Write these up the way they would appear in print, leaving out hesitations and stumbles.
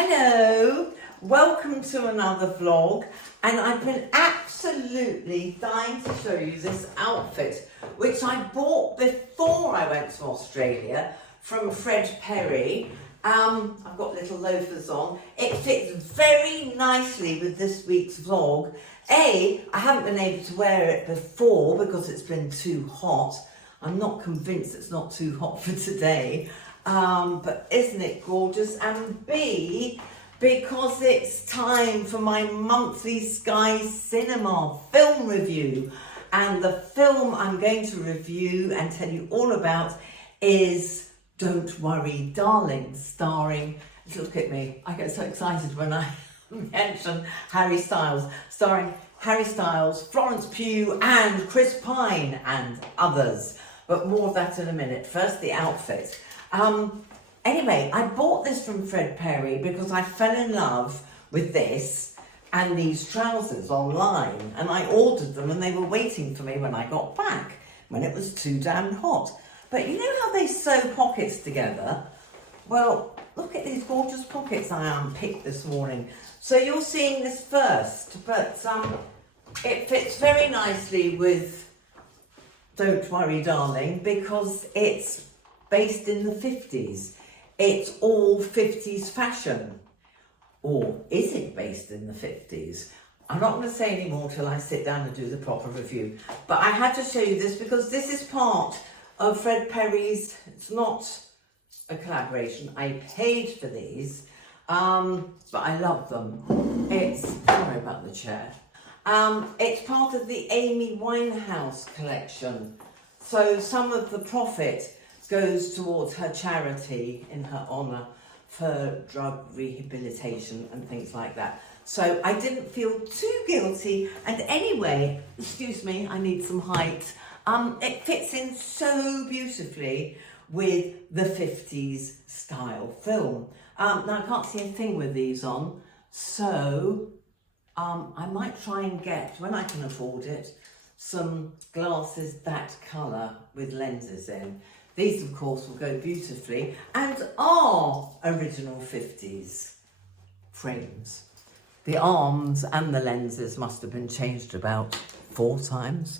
Hello, welcome to another vlog, and I've been absolutely dying to show you this outfit which I bought before I went to Australia from Fred Perry. I've got little loafers on. It fits very nicely with this week's vlog. I haven't been able to wear it before because it's been too hot. I'm not convinced it's not too hot for today. But isn't it gorgeous? And B, because it's time for my monthly Sky Cinema film review. And the film I'm going to review and tell you all about is Don't Worry Darling, starring, look at me, I get so excited when I mention Harry Styles, starring Harry Styles, Florence Pugh and Chris Pine and others. But more of that in a minute. First, the outfit. Anyway, I bought this from Fred Perry because I fell in love with this and these trousers online, and I ordered them and they were waiting for me when I got back, when it was too damn hot. But you know how they sew pockets together? Well, look at these gorgeous pockets I unpicked this morning. So you're seeing this first, but it fits very nicely with Don't Worry Darling because it's based in the 50s. It's all 50s fashion. Or is it based in the 50s? I'm not going to say any more till I sit down and do the proper review. But I had to show you this because this is part of Fred Perry's, it's not a collaboration. I paid for these, but I love them. Sorry about the chair. It's part of the Amy Winehouse collection. So some of the profit goes towards her charity in her honour for drug rehabilitation and things like that. So I didn't feel too guilty. And anyway, excuse me, I need some height. It fits in so beautifully with the 50s style film. Now I can't see a thing with these on, so I might try and get, when I can afford it, some glasses that colour with lenses in. These, of course, will go beautifully and are original 50s frames. The arms and the lenses must have been changed about 4 times.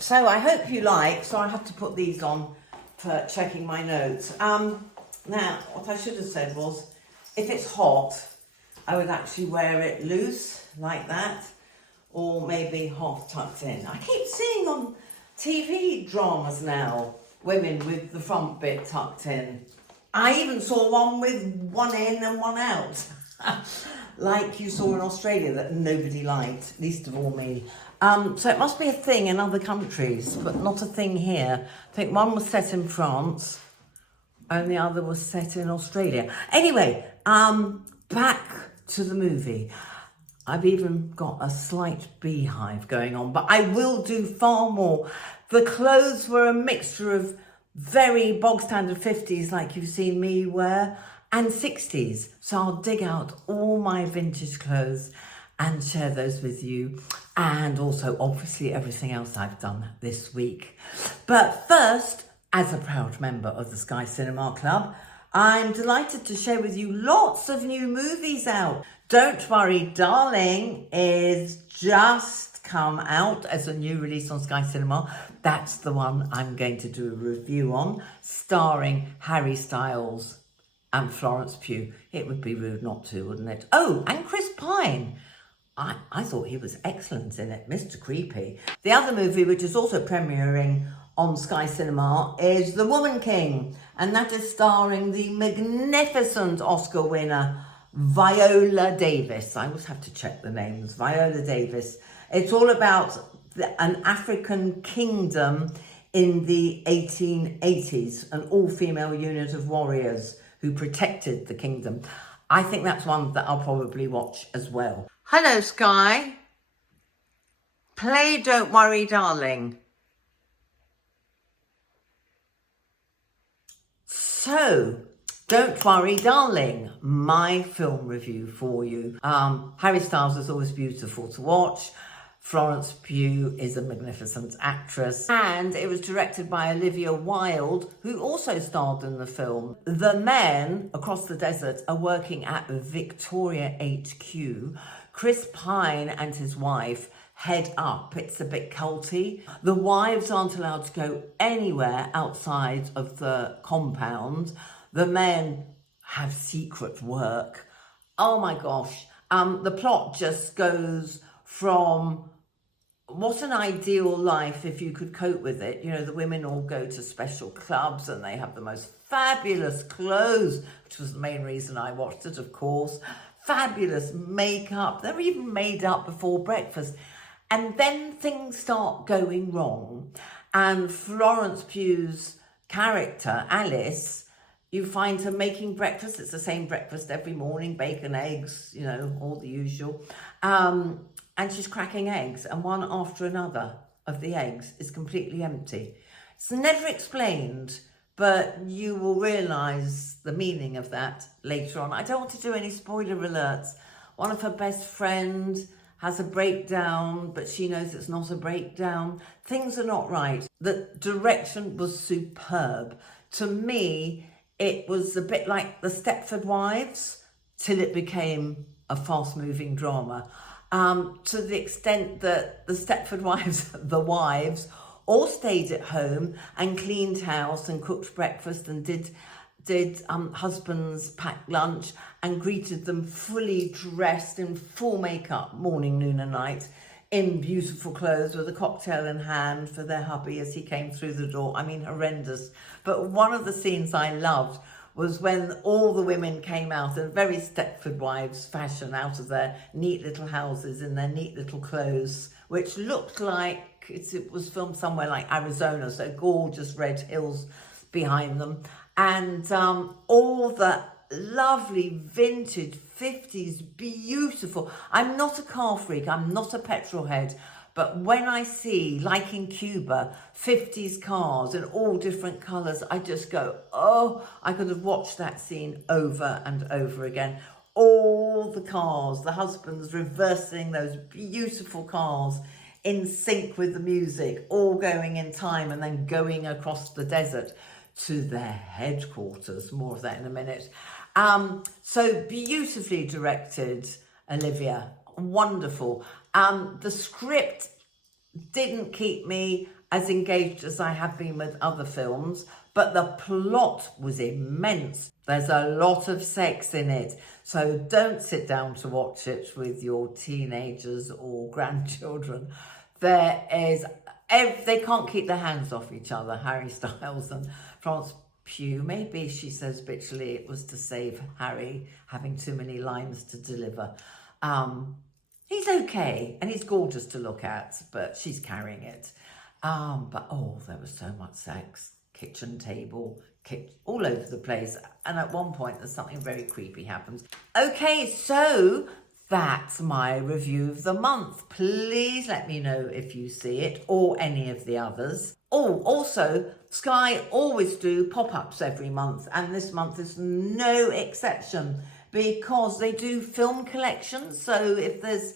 So I hope you like, so I have to put these on for checking my notes. Now, what I should have said was, if it's hot, I would actually wear it loose, like that, or maybe half tucked in. I keep seeing on TV dramas now, women with the front bit tucked in. I even saw one with one in and one out. Like you saw in Australia that nobody liked, least of all me. So it must be a thing in other countries, but not a thing here. I think one was set in France and the other was set in Australia. Anyway, back to the movie. I've even got a slight beehive going on, but I will do far more. The clothes were a mixture of very bog standard 50s like you've seen me wear and 60s. So I'll dig out all my vintage clothes and share those with you. And also obviously everything else I've done this week. But first, as a proud member of the Sky Cinema Club, I'm delighted to share with you lots of new movies out. Don't Worry Darling is just come out as a new release on Sky Cinema. That's the one I'm going to do a review on, starring Harry Styles and Florence Pugh. It would be rude not to, wouldn't it? Oh, and Chris Pine. I thought he was excellent in it, Mr. Creepy. The other movie, which is also premiering on Sky Cinema, is The Woman King, and that is starring the magnificent Oscar winner Viola Davis. I always have to check the names. Viola Davis. It's all about an African kingdom in the 1880s, an all-female unit of warriors who protected the kingdom. I think that's one that I'll probably watch as well. Hello, Sky. Play Don't Worry Darling. So, Don't Worry Darling, my film review for you. Harry Styles is always beautiful to watch. Florence Pugh is a magnificent actress, and it was directed by Olivia Wilde, who also starred in the film. The men across the desert are working at Victoria HQ. Chris Pine and his wife head up. It's a bit culty. The wives aren't allowed to go anywhere outside of the compound. The men have secret work. Oh my gosh. The plot just goes from what an ideal life if you could cope with it. You know, the women all go to special clubs and they have the most fabulous clothes, which was the main reason I watched it, of course. Fabulous makeup. They're even made up before breakfast. And then things start going wrong. And Florence Pugh's character, Alice, you find her making breakfast. It's the same breakfast every morning, bacon, eggs, you know, all the usual. And she's cracking eggs, and one after another of the eggs is completely empty. It's never explained, but you will realise the meaning of that later on. I don't want to do any spoiler alerts. One of her best friends has a breakdown, but she knows it's not a breakdown. Things are not right. The direction was superb. To me, it was a bit like the Stepford Wives, till it became a fast-moving drama. To the extent that the Stepford Wives, the wives, all stayed at home and cleaned house and cooked breakfast and did husbands pack lunch and greeted them fully dressed in full makeup, morning, noon and night, in beautiful clothes with a cocktail in hand for their hubby as he came through the door. I mean, horrendous. But one of the scenes I loved was when all the women came out in very Stepford Wives fashion, out of their neat little houses in their neat little clothes, which looked like it was filmed somewhere like Arizona, so gorgeous red hills behind them. And all the lovely vintage 50's, beautiful. I'm not a car freak, I'm not a petrol head, but when I see, like in Cuba, 50's cars in all different colours, I just go, oh, I could have watched that scene over and over again. All the cars, the husbands reversing those beautiful cars in sync with the music, all going in time and then going across the desert to their headquarters. More of that in a minute. So beautifully directed, Olivia. Wonderful. The script didn't keep me as engaged as I have been with other films, but the plot was immense. There's a lot of sex in it, so don't sit down to watch it with your teenagers or grandchildren. They can't keep their hands off each other, Harry Styles and Florence Pugh. Maybe she says bitterly it was to save Harry having too many lines to deliver. He's okay, and he's gorgeous to look at, but she's carrying it. But oh, there was so much sex. Kitchen table, all over the place. And at one point, there's something very creepy happens. Okay, so that's my review of the month. Please let me know if you see it or any of the others. Oh, also, Sky always do pop-ups every month, and this month is no exception, because they do film collections. So if there's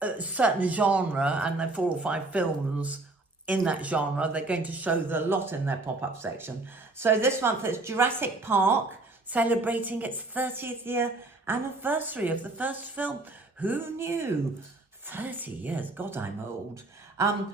a certain genre and there are 4 or 5 films in that genre, they're going to show the lot in their pop-up section. So this month it's Jurassic Park, celebrating its 30th year anniversary of the first film. Who knew? 30 years, God, I'm old.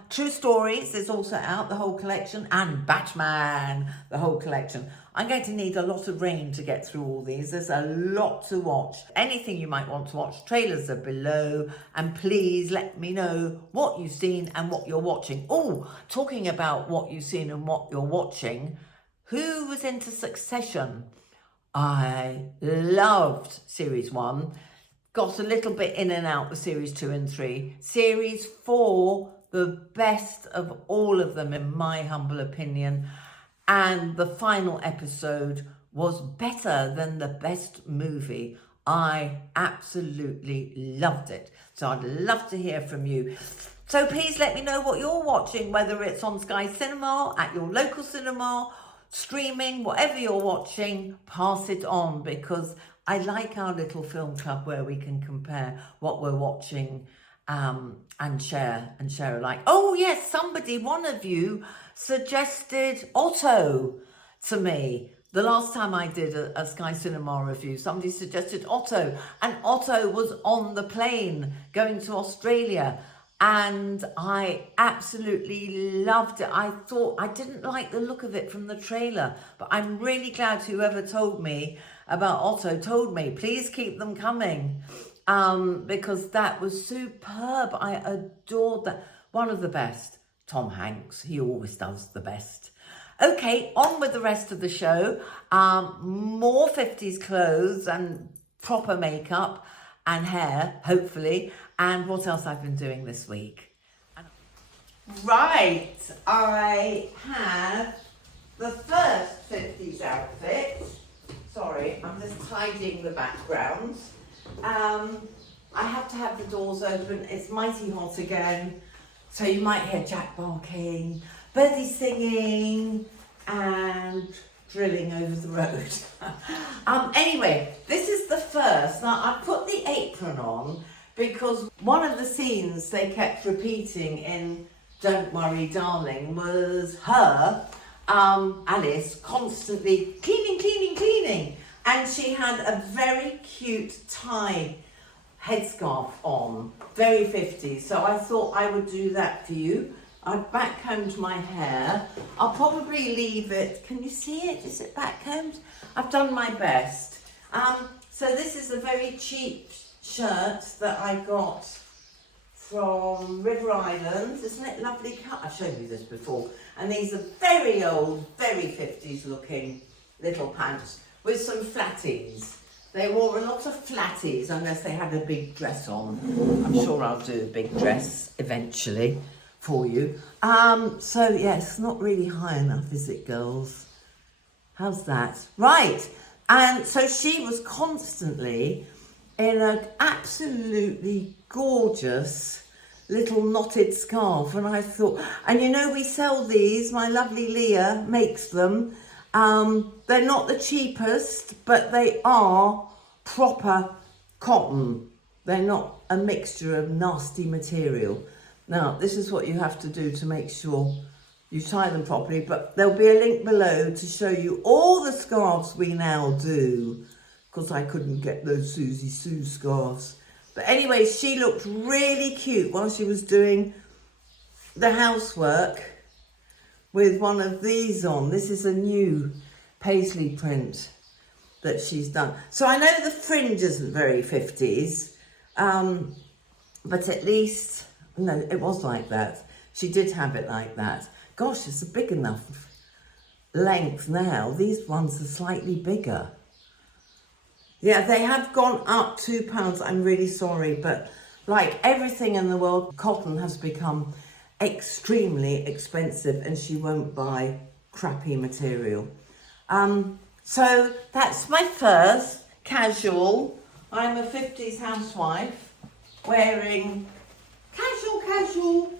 True Stories is also out, the whole collection, and Batman, the whole collection. I'm going to need a lot of rain to get through all these. There's a lot to watch. Anything you might want to watch, trailers are below, and please let me know what you've seen and what you're watching. Oh, talking about what you've seen and what you're watching, who was into Succession? I loved series 1. Got a little bit in and out with series 2 and 3. Series 4, the best of all of them in my humble opinion. And the final episode was better than the best movie. I absolutely loved it. So I'd love to hear from you. So please let me know what you're watching, whether it's on Sky Cinema, at your local cinema, streaming, whatever you're watching, pass it on, because I like our little film club where we can compare what we're watching and share alike. Oh yes, one of you suggested Otto to me. The last time I did a Sky Cinema review, somebody suggested Otto, and Otto was on the plane going to Australia, and I absolutely loved it. I didn't like the look of it from the trailer, but I'm really glad whoever told me about Otto told me, please keep them coming. Because that was superb. I adored that. One of the best. Tom Hanks, he always does the best. Okay, on with the rest of the show. More 50s clothes and proper makeup and hair, hopefully. And what else I've been doing this week. Right, I have the first 50s outfit. Sorry, I'm just tidying the background. I have to have the doors open. It's mighty hot again, so you might hear Jack barking, birdies singing, and drilling over the road. Anyway, this is the first. Now, I put the apron on because one of the scenes they kept repeating in Don't Worry Darling was her, Alice, constantly cleaning. And she had a very cute tie headscarf on, very 50s. So I thought I would do that for you. I've backcombed my hair. I'll probably leave it. Can you see it? Is it backcombed? I've done my best. So this is a very cheap shirt that I got from River Island. Isn't it lovely cut? I've shown you this before. And these are very old, very 50s looking little pants with some flatties. They wore a lot of flatties unless they had a big dress on. I'm sure I'll do a big dress eventually for you. So yes, not really high enough, is it, girls? How's that? Right. And so she was constantly in an absolutely gorgeous little knotted scarf. And I thought, and you know, we sell these, my lovely Leah makes them. They're not the cheapest, but they are proper cotton. They're not a mixture of nasty material. Now, this is what you have to do to make sure you tie them properly, but there'll be a link below to show you all the scarves we now do, because I couldn't get those Susie Sue scarves. But anyway, she looked really cute while she was doing the housework with one of these on. This is a new paisley print that she's done. So I know the fringe isn't very 50s, but at least, no, it was like that. She did have it like that. Gosh, it's a big enough length now. These ones are slightly bigger. Yeah, they have gone up £2. I'm really sorry, but like everything in the world, cotton has become extremely expensive and she won't buy crappy material. So that's my first casual. I'm a 50s housewife wearing casual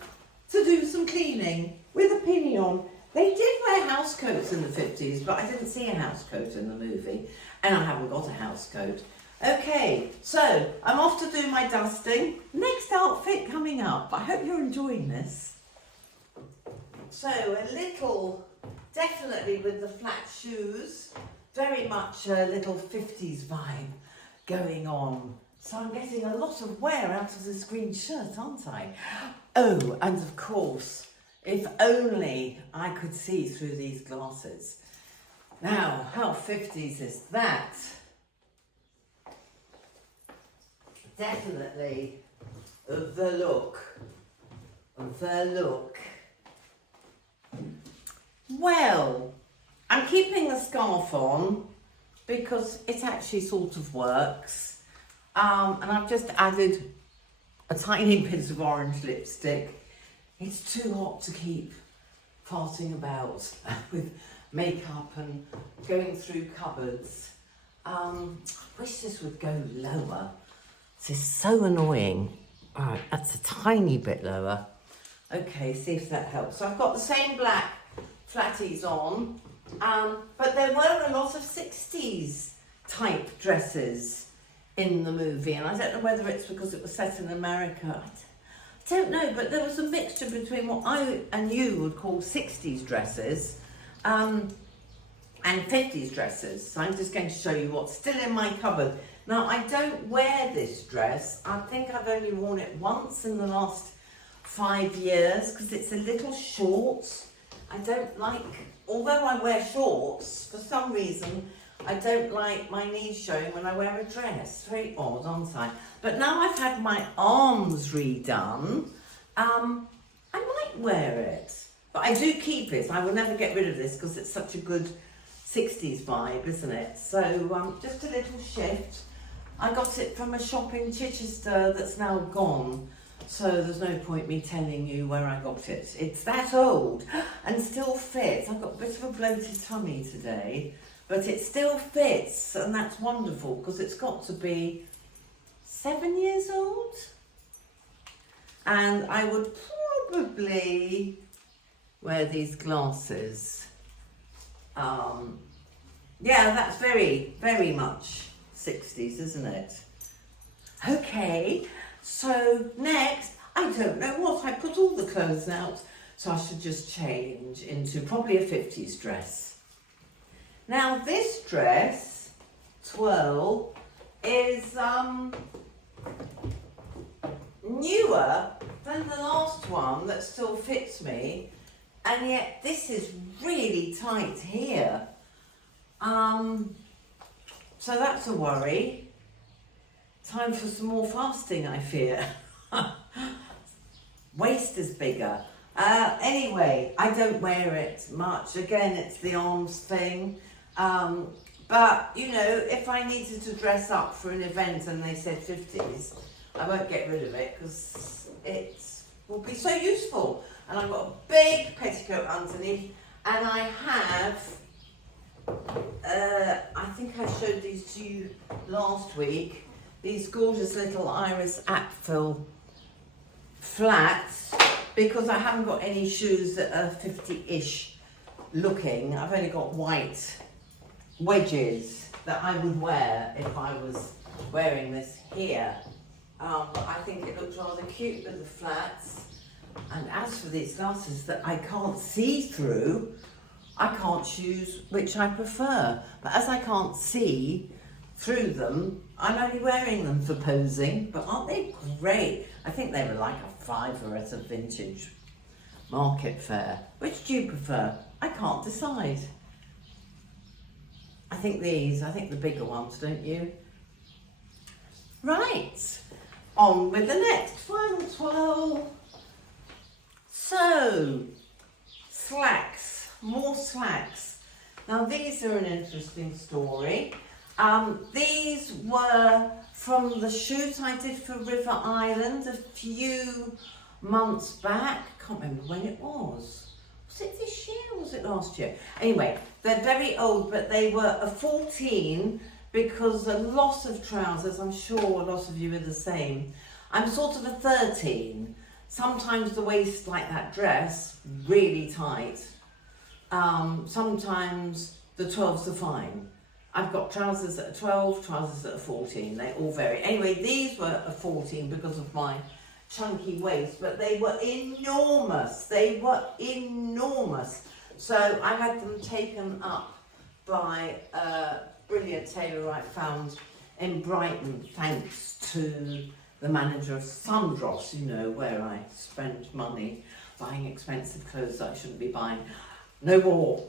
to do some cleaning with a pinion. They did wear house coats in the 50s, but I didn't see a house coat in the movie, and I haven't got a house coat. Okay, so I'm off to do my dusting. Next outfit coming up. I hope you're enjoying this. So a little, definitely with the flat shoes, very much a little 50s vibe going on. So I'm getting a lot of wear out of this green shirt, aren't I? Oh, and of course, if only I could see through these glasses. Now, how 50s is that? Definitely the look. Well, I'm keeping the scarf on because it actually sort of works. And I've just added a tiny bit of orange lipstick. It's too hot to keep farting about with makeup and going through cupboards. I wish this would go lower. This is so annoying. All right, that's a tiny bit lower. Okay, see if that helps. So I've got the same black flatties on, but there were a lot of 60s type dresses in the movie, and I don't know whether it's because it was set in America. don't know, but there was a mixture between what I and you would call 60s dresses and 50s dresses. So I'm just going to show you what's still in my cupboard. Now, I don't wear this dress. I think I've only worn it once in the last 5 years because it's a little short. I don't like, although I wear shorts, for some reason, I don't like my knees showing when I wear a dress. Very odd, aren't I? But now I've had my arms redone, I might wear it. But I do keep it. I will never get rid of this because it's such a good 60s vibe, isn't it? So just a little shift. I got it from a shop in Chichester that's now gone. So there's no point me telling you where I got it. It's that old and still fits. I've got a bit of a bloated tummy today, but it still fits, and that's wonderful because it's got to be 7 years old. And I would probably wear these glasses. Yeah, that's very, very much 60s, isn't it? Okay, so next, I don't know what, I put all the clothes out, so I should just change into probably a 50s dress. Now this dress, twirl, is newer than the last one that still fits me, and yet this is really tight here. So that's a worry. Time for some more fasting, I fear. Waist is bigger. Anyway, I don't wear it much. Again, it's the arms thing. But, you know, if I needed to dress up for an event and they said 50s, I won't get rid of it because it will be so useful. And I've got a big petticoat underneath, and I have, I think I showed these to you last week, these gorgeous little Iris Apfel flats, because I haven't got any shoes that are 50-ish looking. I've only got white wedges that I would wear if I was wearing this here. I think it looks rather cute with the flats. And as for these glasses that I can't see through, I can't choose which I prefer. But as I can't see through them, I'm only wearing them for posing. But aren't they great? I think they were like a £5 at a vintage market fair. Which do you prefer? I can't decide. I think the bigger ones, don't you? Right, on with the next final 12. So, slacks, more slacks. Now these are an interesting story. These were from the shoot I did for River Island a few months back. Can't remember when it was. Was it this year or was it last year? Anyway, they're very old, but they were a 14 because a lot of trousers, I'm sure a lot of you are the same. I'm sort of a 13. Sometimes the waist, like that dress, really tight. Sometimes the 12s are fine. I've got trousers that are 12, trousers that are 14. They all vary. Anyway, these were a 14 because of my chunky waist, but they were enormous. They were enormous. So I had them taken up by a brilliant tailor I found in Brighton, thanks to the manager of Sundross, you know, where I spend money buying expensive clothes that I shouldn't be buying. No more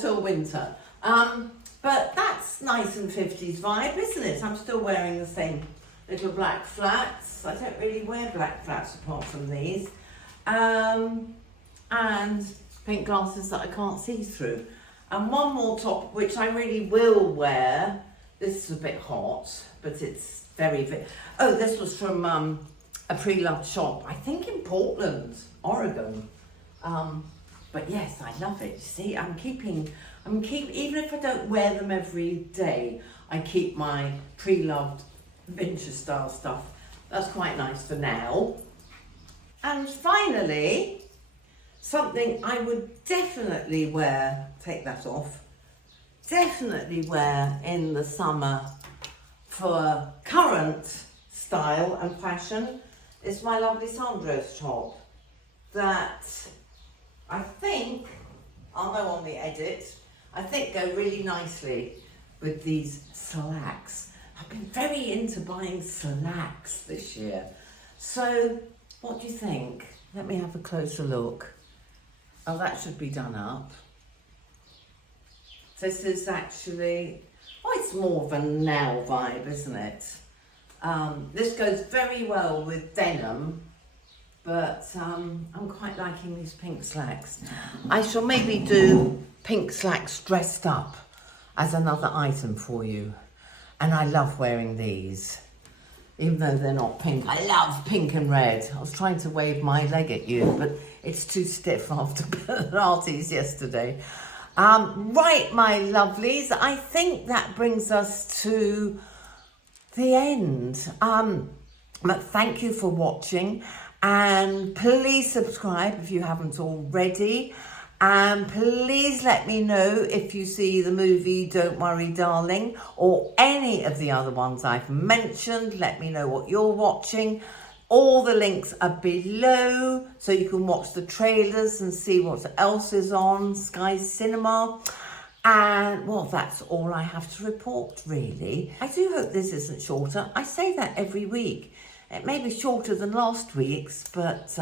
till winter. But that's nice and 50s vibe, isn't it? I'm still wearing the same little black flats. I don't really wear black flats apart from these. And pink glasses that I can't see through. And one more top, which I really will wear. This is a bit hot, but it's very... Oh, this was from a pre-loved shop, I think in Portland, Oregon. But yes, I love it. See, even if I don't wear them every day, I keep my pre-loved vintage style stuff. That's quite nice for now. And finally, something I would definitely wear, take that off, definitely wear in the summer for current style and fashion. It's my lovely Sandro's top that I think, I'll know on the edit, I think go really nicely with these slacks. I've been very into buying slacks this year. So, what do you think? Let me have a closer look. Oh, that should be done up. This is actually, oh, it's more of a now vibe, isn't it? This goes very well with denim, but I'm quite liking these pink slacks. I shall maybe do pink slacks dressed up as another item for you. And I love wearing these, even though they're not pink. I love pink and red. I was trying to wave my leg at you, but it's too stiff after Pilates yesterday. Right, my lovelies, I think that brings us to the end. But thank you for watching, and please subscribe if you haven't already. And please let me know if you see the movie Don't Worry Darling or any of the other ones I've mentioned. Let me know what you're watching. All the links are below so you can watch the trailers and see what else is on Sky Cinema. And well, that's all I have to report, really. I do hope this isn't shorter. I say that every week. It may be shorter than last week's, but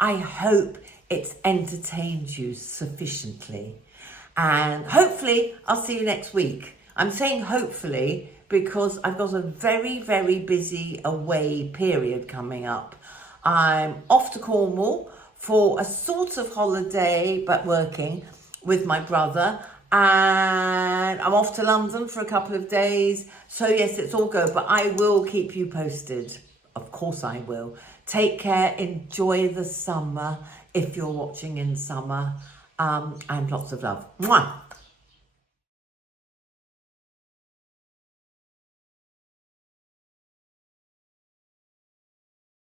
I hope it's entertained you sufficiently. And hopefully I'll see you next week. I'm saying hopefully because I've got a very, very busy away period coming up. I'm off to Cornwall for a sort of holiday, but working with my brother. And I'm off to London for a couple of days. So yes, it's all go, but I will keep you posted. Of course I will. Take care, enjoy the summer if you're watching in summer, and lots of love. Mwah!